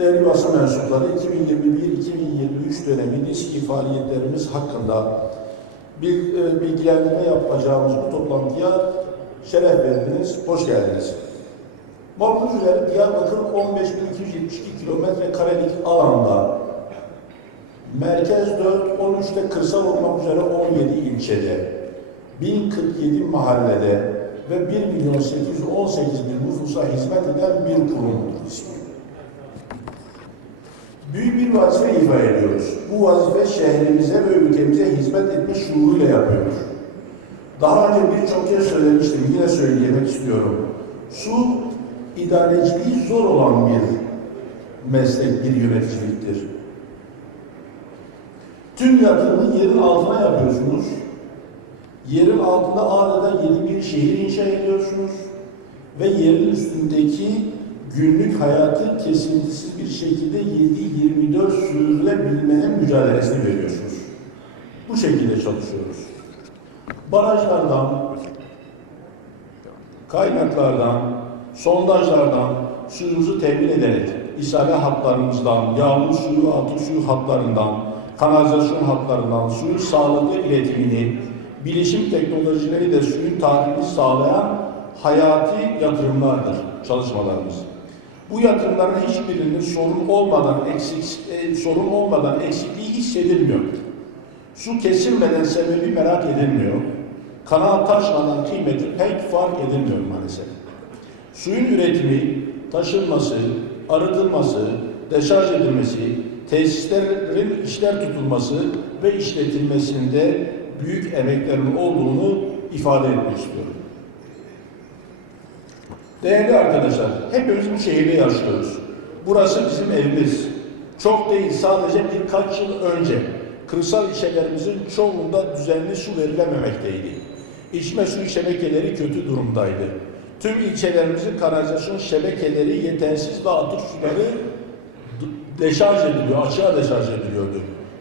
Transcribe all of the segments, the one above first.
Değerli basın mensupları 2021-2023 dönemi diski faaliyetlerimiz hakkında e, bilgilendirme yapacağımız bu toplantıya şeref verdiniz, hoş geldiniz. Morluculer Diyarbakır 15.272 kilometre karelik alanda merkez 4, 13'te kırsal olmak üzere 17 ilçede, 1047 mahallede ve 1 milyon 818 bin nüfusa hizmet eden bir kurumdur ismi. Büyük bir vazife ifa ediyoruz. Bu vazife şehrimize ve ülkemize hizmet etme şuuruyla yapıyoruz. Daha önce birçok kez söylemiştim, yine söylemek istiyorum. Su, idareciliği zor olan bir meslek, bir yöneticiliktir. Tüm yatırımı yerin altına yapıyorsunuz. Yerin altında adeta yeni bir şehir inşa ediyorsunuz. Ve yerin üstündeki günlük hayatı kesintisiz bir şekilde 7-24 sürdürülebilmenin mücadelesini veriyorsunuz. Bu şekilde çalışıyoruz. Barajlardan, kaynaklardan, sondajlardan suyumuzu temin ederek, isale hatlarımızdan, yağmur suyu, atık suyu hatlarından, kanalizasyon hatlarından suyun sağlıklı iletimini, bilişim teknolojileri de suyun tahlilini sağlayan hayati yatırımlardır çalışmalarımız. Bu yatırımların hiçbirinin sorun olmadan eksik e, sorun olmadan eksikliği hissedilmiyor. Su kesilmeden sebebi merak edilmiyor. Kanal taşmadan kıymeti pek fark edilmiyor maalesef. Suyun üretimi, taşınması, arıtılması, deşarj edilmesi, tesislerin işler tutulması ve işletilmesinde büyük emeklerin olduğunu ifade etmek istiyorum. Değerli arkadaşlar, hepimiz bu şehirde yaşıyoruz. Burası bizim evimiz. Çok değil, sadece birkaç yıl önce kırsal ilçelerimizin çoğunda düzenli su verilememekteydi. İçme suyu şebekeleri kötü durumdaydı. Tüm ilçelerimizin kanalizasyon şebekeleri yetersiz ve atık suları deşarj ediliyor, açığa deşarj ediliyordu.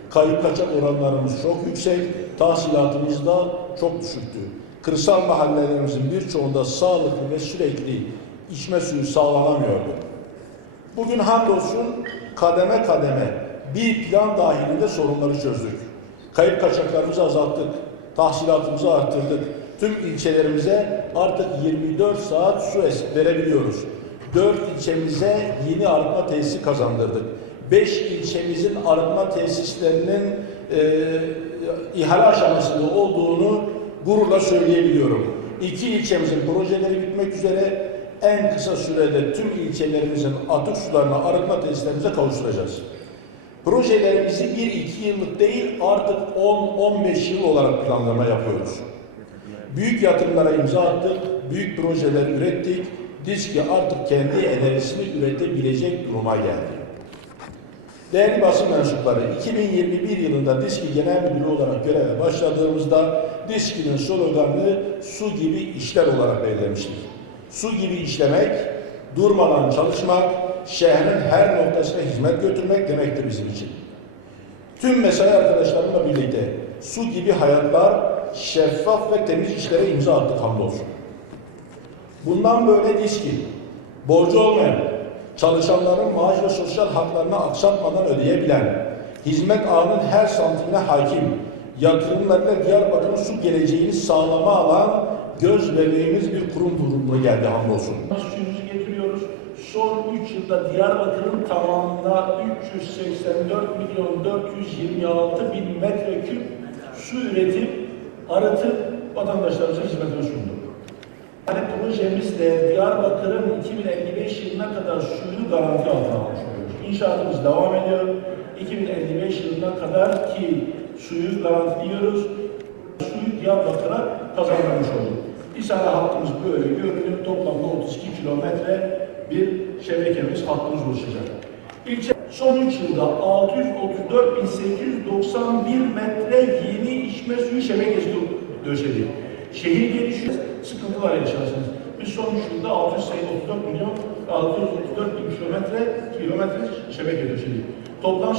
Kayıp kaçak oranlarımız çok yüksek, tahsilatımız da çok düşüktü. Kırsal mahallelerimizin birçoğunda sağlıklı ve sürekli içme suyu sağlanamıyordu. Bugün hamdolsun kademe kademe bir plan dahilinde sorunları çözdük. Kayıp kaçaklarımızı azalttık, tahsilatımızı arttırdık. Tüm ilçelerimize artık 24 saat su verebiliyoruz. 4 ilçemize yeni arıtma tesisi kazandırdık. 5 ilçemizin arıtma tesislerinin e, ihale aşamasında olduğunu gururla söyleyebiliyorum. İki ilçemizin projeleri bitmek üzere en kısa sürede tüm ilçelerimizin atık sularına arıtma tesislerimize kavuşturacağız. Projelerimizi 1-2 yıllık değil artık 10-15 yıl olarak planlama yapıyoruz. Büyük yatırımlara imza attık, büyük projeler ürettik. DİSKİ artık kendi enerjisini üretebilecek duruma geldi. Değerli basın mensupları, 2021 yılında DİSKİ Genel Müdürü olarak göreve başladığımızda DİSKİ'nin sloganını su gibi işler olarak belirlemiştik. Su gibi işlemek, durmadan çalışmak, şehrin her noktasına hizmet götürmek demektir bizim için. Tüm mesai arkadaşlarımla birlikte su gibi hayatlar, şeffaf ve temiz işlere imza attık hamdolsun. Bundan böyle DİSKİ, borcu olmayan, çalışanların maaş ve sosyal haklarını aksatmadan ödeyebilen, hizmet ağının her santimine hakim, yatırımlarıyla Diyarbakır'ın su geleceğini sağlama alan göz bebeğimiz bir kurum durumuna geldi hamdolsun. Suyumuzu getiriyoruz. Son 3 yılda Diyarbakır'ın tamamında 384 milyon 426 bin metreküp su üretip, arıtıp vatandaşlarımıza hizmetine sunduk. Yani projemizle Diyarbakır'ın 2055 yılına kadar suyunu garanti altına almış oluyoruz. İnşaatımız devam ediyor. 2055 yılına kadar ki suyu garantiliyoruz. Suyu Diyarbakır'a kazandırmış olduk. İsa'da hattımız böyle görünüyor. Toplamda 32 kilometre bir şebekemiz hattımız oluşacak. İlçe son 3 yılda 634.891 metre yeni içme suyu şebekesi döşedi. Şehir gelişiyor, sıkıntılar yaşarsınız. Biz son 3 yılda 634 milyon 634 bin kilometre kilometre şebeke döşedik. Toplam